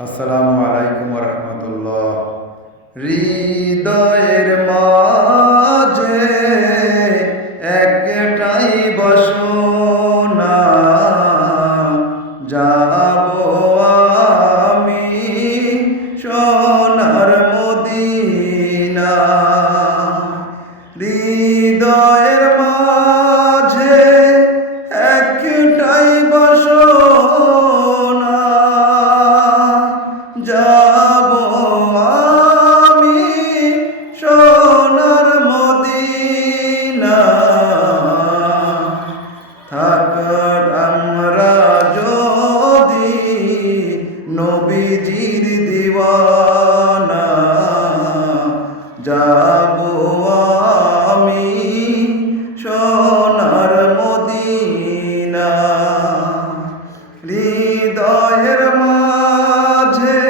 আসসালামু আলাইকুম ওয়া রাহমাতুল্লাহ। হৃদয়ের মাঝে একটাই বাসনা, যাবো আমি সোনার মদিনা। হৃদয়ের মাঝে একটাই বাসনা, যাবো আমি সোনার মদিনা। থাকার আমরা যদি নবীজির দিওয়ানা, যাবো আমি সোনার মদিনা। হৃদয়ের মাঝে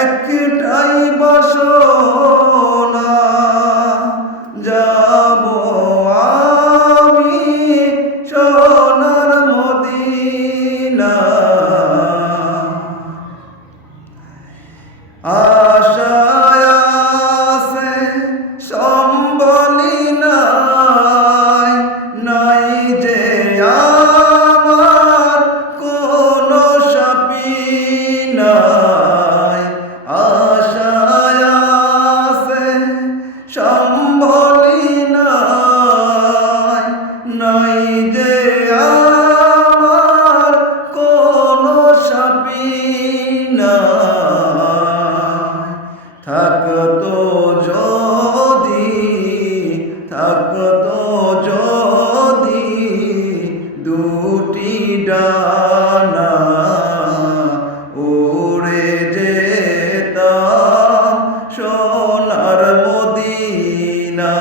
একটাই বাসনা, যাবো আমি সোনার মদিনা। আশায় আছে সম্বলি নাই, নাই যে আমার কোনো সাপি নাই। আশায় আছে সম্বলি নাই, নাই যে আমার কোনো সাপি নাই। থাকতো যদি দুটি ডানা, উড়ে যেতাম সোনার মদিনা।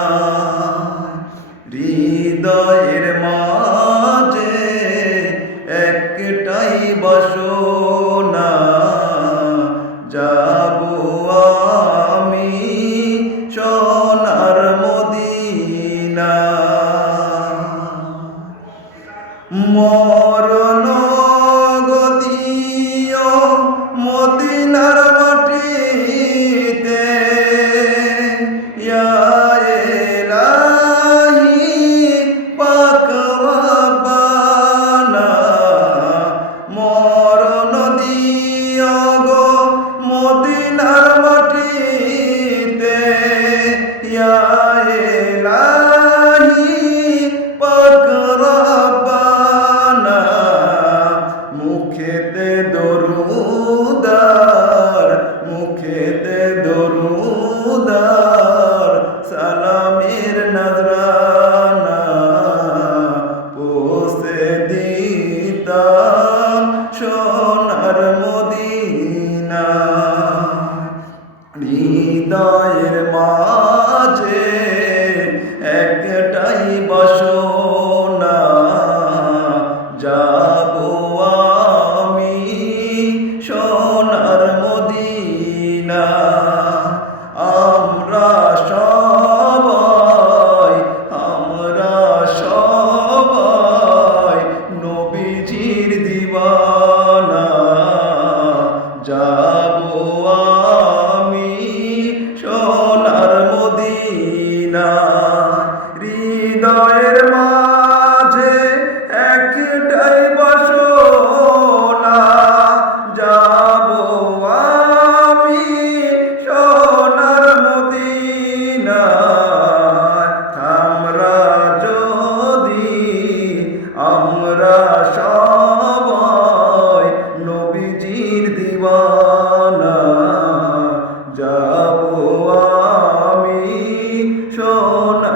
হৃদয়ের মাঝে একটাই বাসনা, যাবো আমি সোনার মদিনা। মরণ গদিও মদিনার মাটিতে, ইয়া ইলাহি পাক রব্বানা। মরণ দিও গো মদিনার মাটিতে, ইয়া ইলাহি পাক রব্বানা। মুখেতে দরুদার, মুখেতে দরুদার, সালামের নজরানা পৌঁছে দিতাম সোনার মদিনা। হৃদয়ের মাঝে একটাই বাসনা, যাবো আমি সোনার মদিনা। আমরা সবাই নবীজির দিওয়ানা, যাবো আমি সোনার মদিনা। হৃদয়ের মাঝে একটাই বাসনা, যাবো আমি সোনার মদিনা। আমরা সবাই নবীজির দিওয়ানা, যাবো আমি সোনার